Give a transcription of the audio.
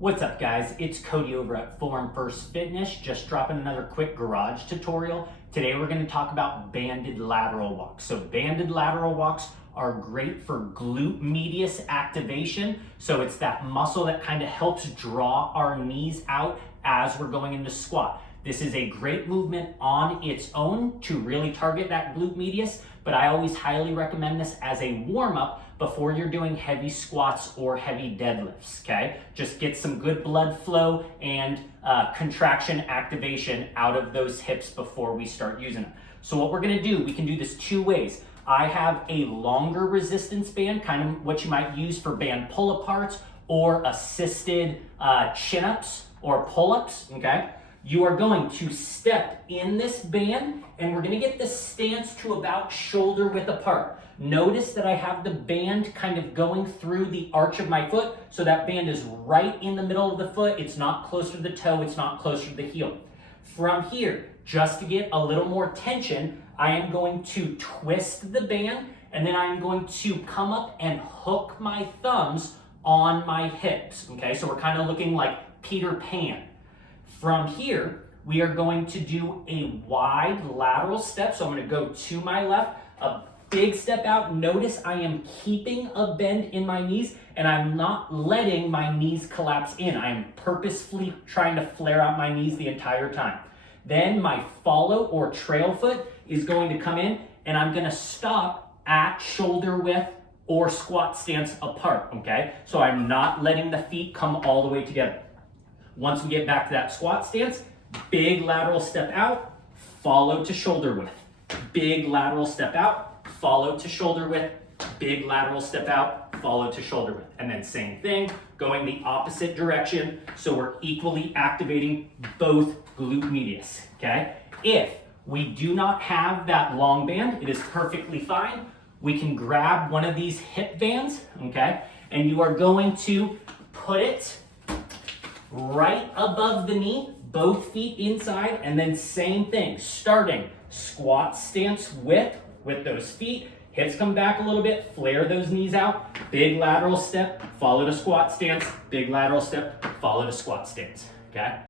What's up, guys? It's Cody over at Form First Fitness, just dropping another quick garage tutorial. Today we're going to talk about banded lateral walks. So banded lateral walks are great for glute medius activation. So it's that muscle that kind of helps draw our knees out as we're going into squat. This is a great movement on its own to really target that glute medius, but I always highly recommend this as a warm-up before you're doing heavy squats or heavy deadlifts, okay? Just get some good blood flow and contraction activation out of those hips before we start using them. So what we're gonna do, we can do this two ways. I have a longer resistance band, kind of what you might use for band pull-aparts or assisted chin-ups or pull-ups, okay? You are going to step in this band and we're gonna get the stance to about shoulder width apart. Notice that I have the band kind of going through the arch of my foot, so that band is right in the middle of the foot. It's not closer to the toe, it's not closer to the heel. From here, just to get a little more tension, I am going to twist the band and then I'm going to come up and hook my thumbs on my hips, okay? So we're kind of looking like Peter Pan. From here, we are going to do a wide lateral step. So I'm going to go to my left, a big step out. Notice I am keeping a bend in my knees and I'm not letting my knees collapse in. I am purposefully trying to flare out my knees the entire time. Then my follow or trail foot is going to come in and I'm going to stop at shoulder width or squat stance apart, okay? So I'm not letting the feet come all the way together. Once we get back to that squat stance, big lateral step out, follow to shoulder width. Big lateral step out, follow to shoulder width. Big lateral step out, follow to shoulder width. And then same thing, going the opposite direction, so we're equally activating both glute medius, okay? If we do not have that long band, it is perfectly fine. We can grab one of these hip bands, okay? And you are going to put it right above the knee, both feet inside, and then same thing, starting squat stance with those feet, hips come back a little bit, flare those knees out, big lateral step, follow to squat stance, big lateral step, follow to squat stance, okay?